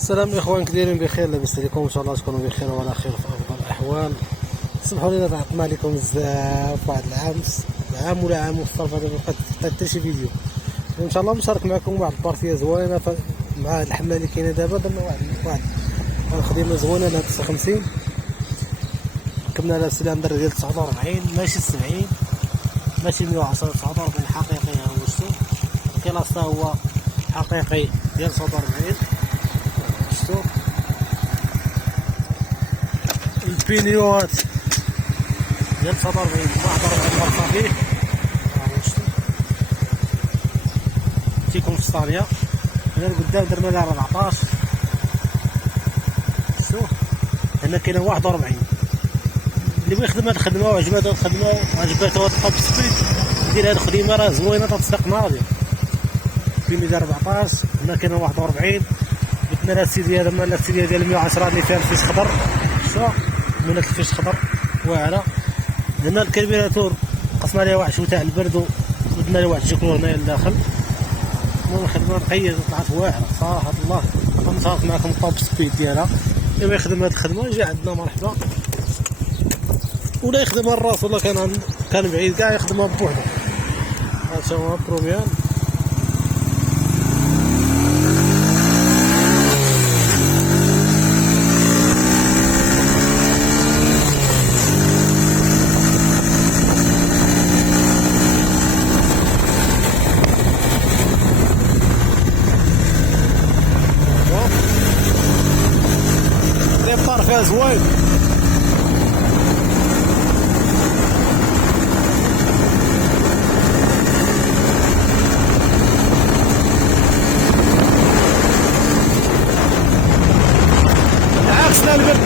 السلام الاخوان، كي دايرين؟ بخير؟ لاباس عليكم؟ ان شاء الله تكونوا بخير وعلى خير في افضل الاحوال. سمحوا لي ضغطنا عليكم بزاف واحد العام ولا عام ونص فهذا ما بقيت حتى شي فيديو. وان شاء الله نشارك معكم واحد البارتيه زوينه مع الحمله اللي كاينه دابا. درنا واحد الخدمه زوينه لهاد 59. ركبنا لها سلندر ديال 49 ماشي 70 ماشي 110، 49 حقيقي. ها هو شتو الكلاصه هو حقيقي ديال 49. شتو البينيوات ديال 49 41 مرة فيه. شتو تيكون في الصالية. هنا القدام درنا لها 14. شتو هنا كاينه 41. اللي بغى يخدم هاد الخدمة وعجباتو الخدمة وعجباتو هاد الطوب سبيد يدير هاد الخدمة، راه زوينة تتصدق ناضية. بيني ديال 14. هنا كاينه 41. قلنا لها السيدية هذا مال السيدية ديال 110 اللي فيها الفيش خضر. شتو منات الفيش خضر واعرة. هنا الكربيراتور قسنا عليها واحد شويه تاع البرد ودنا لها واحد الجكلو هنايا لداخل. المهم الخدمة نقية طلعت واعرة صراحة الله. نشارك معكم الطوب سبيد ديالها. اللي بغا يخدم هاد الخدمة يجي عندنا مرحبا، ولا يخدمها الراس ولا كان بعيد كاع يخدمها بوحدو. هاد هو بروميان. الإبطار فيها زوين. عكسنا البرد.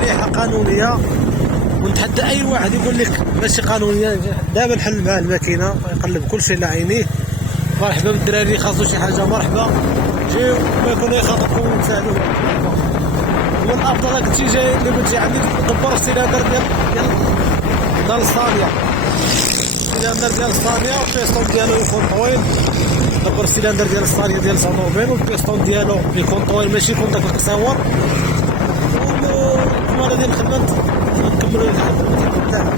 مليحة قانونية، ونتحدى أي واحد يقول لك ماشي قانونية. دابا نحل مع الماكينة يقلب كلشي على عينيه. مرحبا بالدراري، خاصو شي حاجة مرحبا جيو، ما يكون يخاطبكم ونساعدوه. هو الأفضل راك تجي جاي اللي بتجي عندي دبر السيلندر ديال الصانية. السيلندر ديال الصانية والبيستون ديالو يكون طويل. دبر السيلندر ديال الصانية ديال صونوبيل والبيستون ديالو يكون طويل ماشي يكون داك القصاور. الكمالة ديال الخدمة نكملو الخدمة تاعنا.